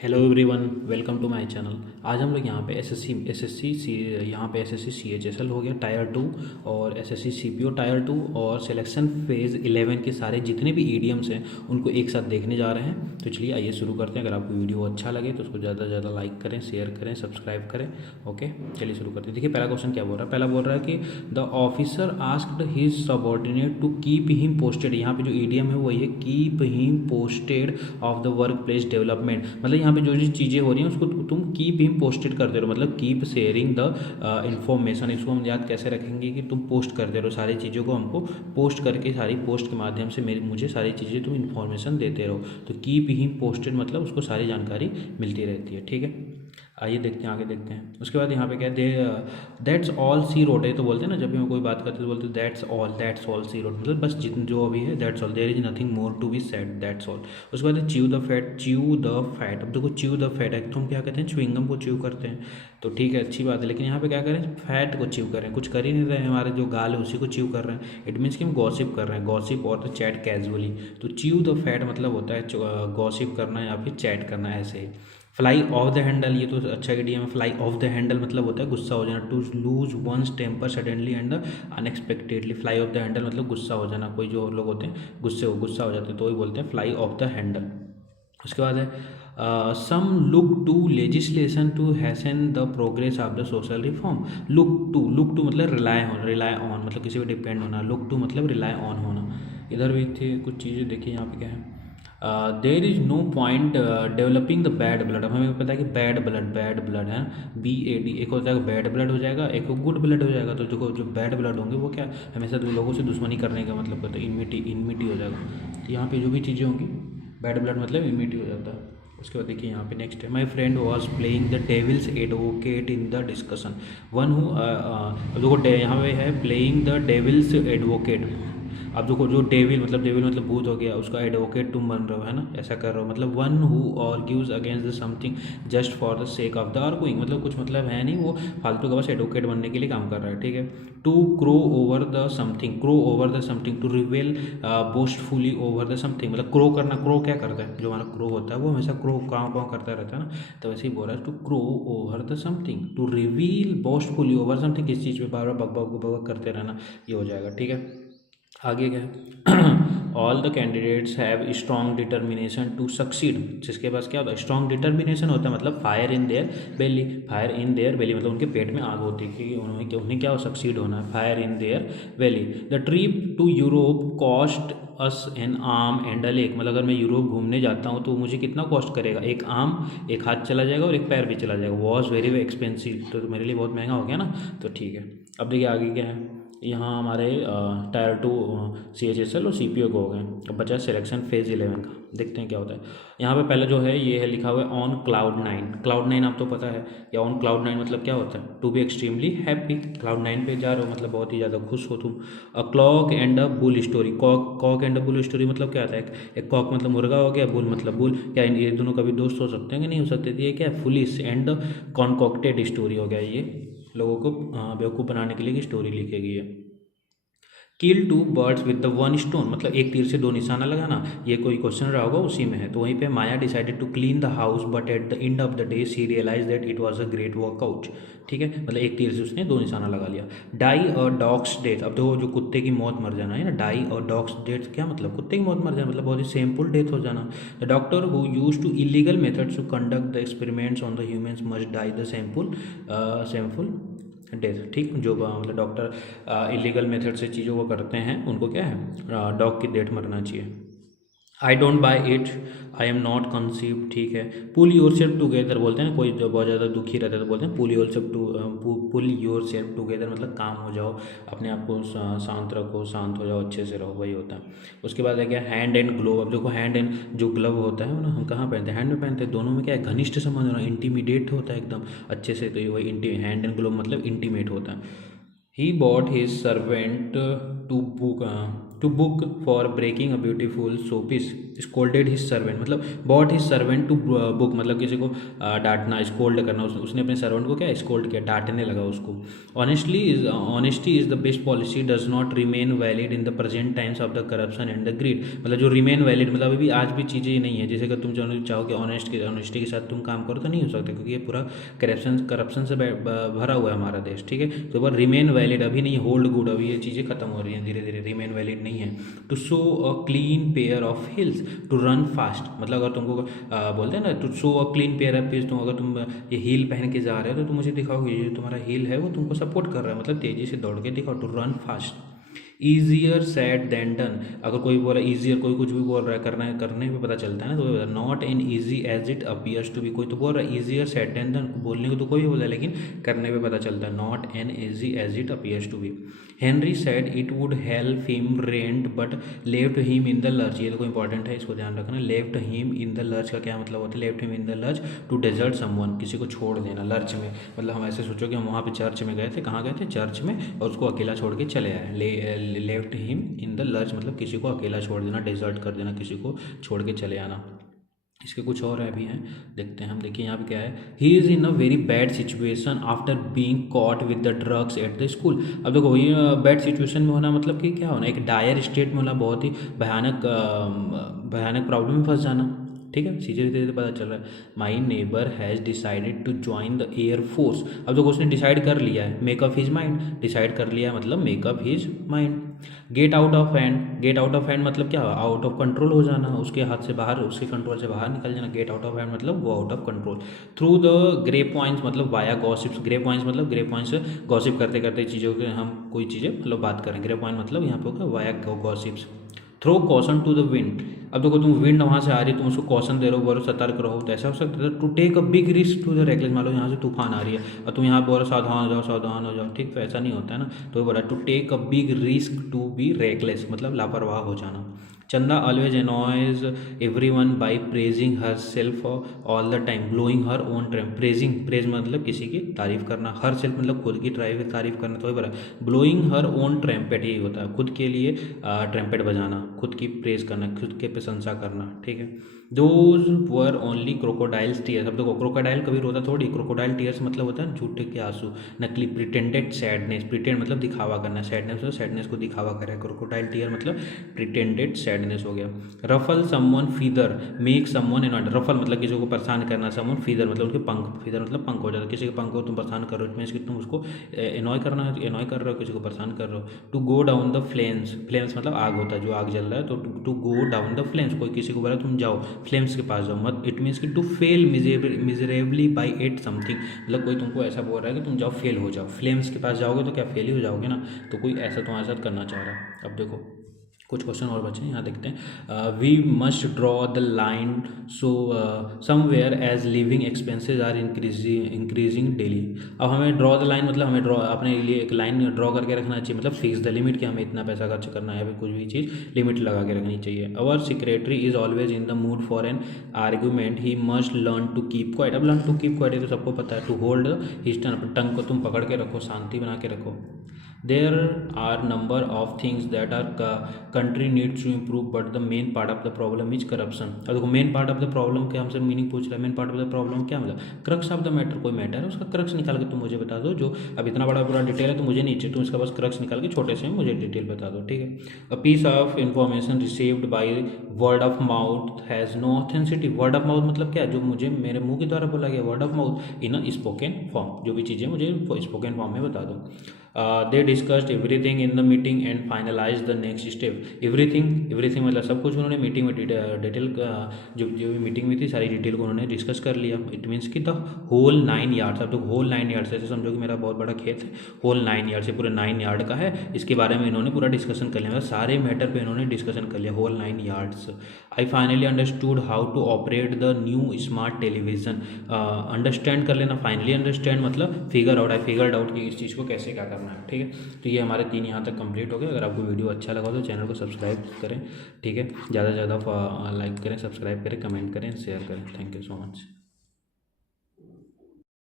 Hello everyone, welcome to my channel. आज हम लोग यहाँ पे एसएससी यहाँ पे एसएससी सीएचएसएल हो गया टायर 2 और एसएससी सीपीओ टायर 2 और सिलेक्शन फेज़ 11 के सारे जितने भी ईडीएम्स हैं उनको एक साथ देखने जा रहे हैं। तो चलिए आइए शुरू करते हैं। अगर आपको वीडियो अच्छा लगे तो उसको ज़्यादा से ज़्यादा लाइक करें, शेयर करें, सब्सक्राइब करें। ओके, चलिए शुरू करते हैं। देखिए पहला क्वेश्चन क्या बोल रहा है। पहला बोल रहा है कि the officer asked his subordinate to keep him posted. यहाँ पे जो ईडीएम है वही है keep him posted of the workplace development. मतलब यहाँ पे जो जो चीज़ें हो रही हैं उसको तुम कीप हिम पोस्टेड करते रहो, मतलब कीप शेयरिंग द इंफॉर्मेशन। इसको हम याद कैसे रखेंगे कि तुम पोस्ट करते रहो, सारी चीज़ों को हमको पोस्ट करके, सारी पोस्ट के माध्यम से मुझे सारी चीज़ें तुम इन्फॉर्मेशन देते रहो। तो कीप हिम पोस्टेड मतलब उसको सारी जानकारी मिलती रहती है। ठीक है, आइए देखते हैं, आगे देखते हैं। उसके बाद यहाँ पे क्या दे दैट्स ऑल सी रोड है। तो बोलते हैं ना, जब भी हम कोई बात करते हैं तो बोलते हैं दैट्स ऑल सी रोड, मतलब बस जितने जो अभी है that's all, there is nothing more to be said, that's all. उसके बाद च्यू द फैट। अब देखो च्यू द फैट है तो हम क्या कहते हैं, च्युइंगम को च्यू करते हैं। तो ठीक है, अच्छी बात है, लेकिन यहाँ पे क्या करें, फैट को च्यू करें। कुछ कर ही नहीं रहे हैं, हमारे जो गाल है उसी को च्यू कर रहे हैं। इट मीन्स कि हम गॉसिप कर रहे हैं, गॉसिप और द चैट कैजुअली। तो च्यू द फैट मतलब होता है गॉसिप करना या फिर चैट करना, ऐसे ही। फ्लाई ऑफ द हैंडल, ये तो अच्छा आइडिया है। फ्लाई ऑफ द हैंडल मतलब होता है गुस्सा हो जाना, to lose one's temper suddenly and unexpectedly. Fly off the handle मतलब गुस्सा हो जाना, कोई जो लोग होते हैं गुस्सा हो जाते हैं तो वही बोलते हैं फ्लाई ऑफ द हैंडल। उसके बाद है some look to legislation to hasten the progress of the social reform. Look to मतलब रिलाई ऑन मतलब किसी पर डिपेंड होना। लुक टू मतलब रिलाई ऑन होना। इधर भी थे कुछ चीज़ें, देखिए यहाँ पे क्या है। There is no point developing the bad blood. अब हमें पता है कि बैड ब्लड है BAD, एक होता है बैड ब्लड हो जाएगा, एक गुड ब्लड हो जाएगा। तो जो बैड ब्लड होंगे वो क्या, हमेशा लोगों से दुश्मनी करने का मतलब होता है, इनमिटी हो जाएगा। तो यहाँ पे जो भी चीज़ें होंगी, बैड ब्लड मतलब इनमिटी हो जाता है। उसके बाद देखिए यहाँ पे नेक्स्ट है, my friend was playing the devil's advocate in the discussion. One who देखो यहाँ पे है प्लेइंग द डेविल्स एडवोकेट। अब देखो जो डेविल मतलब भूत हो गया, उसका एडवोकेट तुम बन रहे हो, है ना, ऐसा कर रहे हो। मतलब one who argues against the something just for the sake of the arguing, मतलब कुछ मतलब है नहीं, वो फालतू का बस एडवोकेट बनने के लिए काम कर रहा है। ठीक है, to crow over the something to reveal boastfully over the something, मतलब क्रो करना। क्रो क्या करता है, जो हमारा क्रो होता है वो हमेशा क्रो काँव करता रहता है ना, तो वैसे ही बोल रहा है to crow over the something to reveal boastfully over something, किस चीज़ पे बार बार बक करते रहना, ये हो जाएगा। ठीक है, आगे क्या है, all the candidates have strong determination to succeed. जिसके पास क्या होता है, स्ट्रॉन्ग डिटर्मिनेशन होता है, मतलब फायर इन देयर बेली मतलब उनके पेट में आग होती है कि उन्हें क्या हो, सक्सीड होना है, fire in their belly. The trip to Europe cost us an arm and a leg, मतलब अगर मैं यूरोप घूमने जाता हूँ तो मुझे कितना कॉस्ट करेगा, एक आर्म, एक हाथ चला जाएगा और एक पैर भी चला जाएगा। वॉज वेरी एक्सपेंसिव, तो मेरे लिए बहुत महंगा हो गया ना। तो ठीक है, अब देखिए आगे क्या है। यहाँ हमारे टायर 2 CHSL और CPO को हो गए। अब बचा सिलेक्शन फेज़ 11 का, देखते हैं क्या होता है। यहाँ पे पहले जो है ये है लिखा हुआ है ऑन क्लाउड 9। क्लाउड 9 आप तो पता है, या ऑन क्लाउड 9 मतलब क्या होता है, to be extremely happy. Cloud 9 पे जा रहे हो मतलब बहुत ही ज़्यादा खुश हो तुम। A clock and a bull story. Cock and a bull story मतलब क्या आता है, एक कॉक मतलब मुर्गा हो गया, बुल मतलब बुल। क्या ये दोनों कभी दोस्त हो सकते हैं कि नहीं हो सकते, तो ये क्या है, फुलिश एंड कॉन्कॉक्टेड स्टोरी हो गया। ये लोगों को बेवकूफ़ बनाने के लिए की स्टोरी लिखी गई है। Kill two birds with the one stone, मतलब एक तीर से दो निशाना लगाना, ये कोई क्वेश्चन रहा होगा उसी में है। तो वहीं पे Maya decided to clean the house but at the end of the day she realise that it was a great workout. ठीक है, मतलब एक तीर से उसने दो निशाना लगा लिया। डाई और डॉग्स डेथ, अब तो जो कुत्ते की मौत मर जाना है ना, डाई और डॉग्स डेथ क्या मतलब, कुत्ते की मौत मर जाना मतलब बहुत ही सेमफुल डेथ हो जाना। The doctor who use to illegal methods to conduct the experiments on the humans must die the shameful death. ठीक, जो मतलब डॉक्टर इलीगल मेथड से चीज़ों को करते हैं उनको क्या है, डॉग की डेथ मरना चाहिए। I don't buy it, I am not conceive. ठीक है, पुल योर सेल्फ टुगेदर, बोलते हैं कोई जो बहुत ज़्यादा दुखी रहता है तो बोलते हैं पुल योर सेल्फ टुगेदर, मतलब काम हो जाओ, अपने आप को शांत रखो, शांत हो जाओ, अच्छे से रहो, वही होता है। उसके बाद है क्या, हैंड एंड ग्लोव। अब देखो हैंड एंड जो ग्लव होता है ना, हम कहाँ पहनते हैं, हैंड में पहनते हैं। दोनों में क्या है, घनिष्ठ संबंध होना, इंटीमीडिएट होता है एकदम अच्छे से, तो ये वही हैंड एंड ग्लोव मतलब इंटीमेट होता है। He bought his servant to book for breaking a beautiful showpiece. Scolded his servant मतलब bought his servant to book मतलब किसी को डांटना, स्कोल्ड करना, उसने अपने सर्वेंट को क्या स्कोल्ड किया, डांटने लगा उसको। Honesty is the best policy does not remain valid in the present times of the corruption and the greed. मतलब जो रिमेन वैलिड मतलब अभी आज भी चीज़ें नहीं है, जैसे अगर तुम चाहो कि ऑनेस्टी के साथ तुम काम करो तो नहीं हो सकता, क्योंकि ये पूरा करप्शन से भरा हुआ है हमारा देश, ठीक है। तो पर रिमेन वैलिड अभी नहीं, होल्ड गुड, अभी ये चीज़ें खत्म हो रही हैं धीरे धीरे, रिमेन वैलिड नहीं है। To show a clean pair of heels to run fast मतलब अगर तुमको बोलते हैं ना to show a clean pair of heels, तुम अगर तुम ये हील पहन के जा रहे हो तो तुम मुझे दिखाओ ये जो तुम्हारा हील है वो तुमको सपोर्ट कर रहा है, मतलब तेज़ी से दौड़ के दिखाओ। To run fast easier said than done, अगर कोई बोल रहा है ईजियर, कोई कुछ भी बोल रहा है करना है, करने पे पता चलता है ना, तो not in easy as it appears to be, कोई तो बोल रहा है ईजियर सेड देन डन, बोलने को तो कोई भी बोला है लेकिन करने पे पता चलता है, not an easy as it appears to be. Henry said it would help him rent but left him in the lurch, ये तो कोई इंपॉर्टेंट है, इसको ध्यान रखना। Left him in the lurch का क्या मतलब होता है, left him in the lurch to desert someone, किसी को छोड़ देना लर्च में, मतलब हम ऐसे सोचो कि हम वहाँ पे चर्च में गए थे, कहाँ गए थे, चर्च में, और उसको अकेला छोड़ के चले आए। Left him in the lurch मतलब किसी को अकेला छोड़ देना, डेजर्ट कर देना, किसी को छोड़ के चले आना। इसके कुछ और है भी हैं, देखते हैं हम। देखिए यहाँ पे क्या है, he is in a very bad situation after being caught with the drugs at the school. अब देखो ये बैड सिचुएशन में होना मतलब कि क्या होना, एक डायर स्टेट में होना, बहुत ही भयानक प्रॉब्लम में फंस जाना, ठीक है। सीधे सीधे पता चल रहा है। My neighbour has decided to join the air force, अब देखो उसने डिसाइड कर लिया है, मेकअप हिज माइंड, डिसाइड कर लिया है मतलब makeup his mind. Get out of hand, get out of hand मतलब क्या, आउट ऑफ कंट्रोल हो जाना, उसके हाथ से बाहर, उसके कंट्रोल से बाहर निकल जाना। गेट आउट ऑफ हैंड मतलब go out of control. Through the grey points मतलब वाया गॉसिप्स, ग्रे पॉइंट्स मतलब ग्रे पॉइंट्स से गॉसिप करते करते चीज़ों के हम कोई चीज़ें मतलब बात करें, ग्रे पॉइंट मतलब यहाँ पे होगा via gossips. Throw caution to the wind, अब देखो तुम विंड वहाँ से आ रही है, तुम उसको कॉशन दे रहे हो, बोलो सतर्क रहो, तो ऐसा हो सकता है। To take a big risk to the reckless, मान लो यहाँ से तूफान आ रही है और तुम यहाँ बोलो सावधान हो जाओ, सावधान हो जाओ, ठीक, तो ऐसा नहीं होता है ना। तो बोला to take a big risk to be reckless मतलब लापरवाह हो जाना। Chanda always annoys everyone by praising herself all the time, blowing her own trumpet, praise मतलब किसी की तारीफ करना, हर सेल्फ मतलब खुद की तारीफ करना, तो वही बोला ब्लोइंग हर ओन ट्रैम्पेट, यही होता है खुद के लिए ट्रैम्पेट बजाना, खुद की प्रेज करना, खुद के प्रशंसा करना, ठीक है। Those were only crocodiles tears, अब देखो क्रोकोडाइल कभी रोता थोड़ी, क्रोकोडाइल टीयर्स मतलब होता है झूठे के आंसू, नकली, प्रिटेंडेड सैडनेस, प्रिटेंड मतलब दिखावा करना, सैडनेस मतलब सैडनेस को दिखावा करे, क्रोकोडाइल टीयर मतलब प्रिटेंडेड सैडनेस हो गया। Ruffle someone feather make someone annoyed, ruffle मतलब किसी को परेशान करना, समवन फीदर मतलब उनके पंख, फीदर मतलब पंख हो जाता है, किसी के पंख को तुम परेशान कर रहे हो, मीन्स कि तुम उसको एनॉय करना है, एनॉय कर रहे हो, किसी को परेशान कर रहे हो। To go down the flames, flames मतलब आग होता है, जो आग जल रहा है, तो to go down the flames, कोई किसी को बोला तुम जाओ फ्लेम्स के पास जाओ मत, इट मीन्स कि to fail miserably by at something, मतलब कोई तुमको ऐसा बोल रहा है कि तुम जाओ फेल हो जाओ, फ्लेम्स के पास जाओगे तो क्या फेल ही हो जाओगे ना, तो कोई ऐसा तुम्हारे साथ करना चाह रहा है। अब देखो कुछ क्वेश्चन और बचे हैं, यहाँ देखते हैं। We must draw the line so somewhere as living expenses are increasing daily, अब हमें ड्रॉ द लाइन मतलब हमें ड्रॉ अपने लिए एक लाइन ड्रॉ करके रखना चाहिए, मतलब फिक्स द लिमिट कि हमें इतना पैसा खर्च करना है, कुछ भी चीज़ लिमिट लगा के रखनी चाहिए। Our secretary is always in the mood for an argument, he must learn to keep quiet, अब लर्न टू कीप क्वाइट है तो सबको पता है, टू होल्ड हिज टंग, अपने टंग को तुम पकड़ के रखो, शांति बना के रखो। There are number of things that are country needs to improve but the main part of the problem is corruption, अब देखो main part of the problem क्या, हमसे मीनिंग पूछ रहा है, main part of the problem क्या मतलब, crux of the matter, कोई मैटर है उसका क्रक्स निकाल के तुम मुझे बता दो, जो अब इतना बड़ा पूरा डिटेल है तो मुझे नहीं चाहिए, तुम इसका बस क्रक्स निकाल के छोटे से मुझे डिटेल बता दो, ठीक है। A piece of information received by word of mouth has no authenticity, word of mouth मतलब क्या, जो मुझे मेरे मुंह के द्वारा बोला गया, word of mouth in a spoken form, जो भी चीज़ें मुझे स्पोकन फॉर्म में बता दो। They discussed everything in the meeting and finalise the next step, everything मतलब सब कुछ उन्होंने मीटिंग में डिटेल जो भी मीटिंग में थी सारी डिटेल को उन्होंने डिस्कस कर लिया। इट मीन्स कि द होल 9 यार्ड्स, अब तो होल 9 यार्ड्स ऐसे समझो कि मेरा बहुत बड़ा खेत है, होल 9 यार्ड से पूरे 9 यार्ड का है, इसके बारे में इन्होंने पूरा डिस्कशन कर लिया, मतलब सारे मैटर पे इन्होंने डिस्कशन कर लिया, whole 9 yards. I finally understood how to operate the new smart television, understand कर लेना, फाइनली अंडरस्टैंड मतलब figure out, I figured out कि इस चीज़ को कैसे क्या करना है, ठीक है। तो ये हमारे 3 यहाँ तक कंप्लीट हो गए। अगर आपको वीडियो अच्छा लगा तो चैनल को सब्सक्राइब करें, ठीक है, ज़्यादा से ज़्यादा लाइक करें, सब्सक्राइब करें, कमेंट करें, शेयर करें। Thank you so much.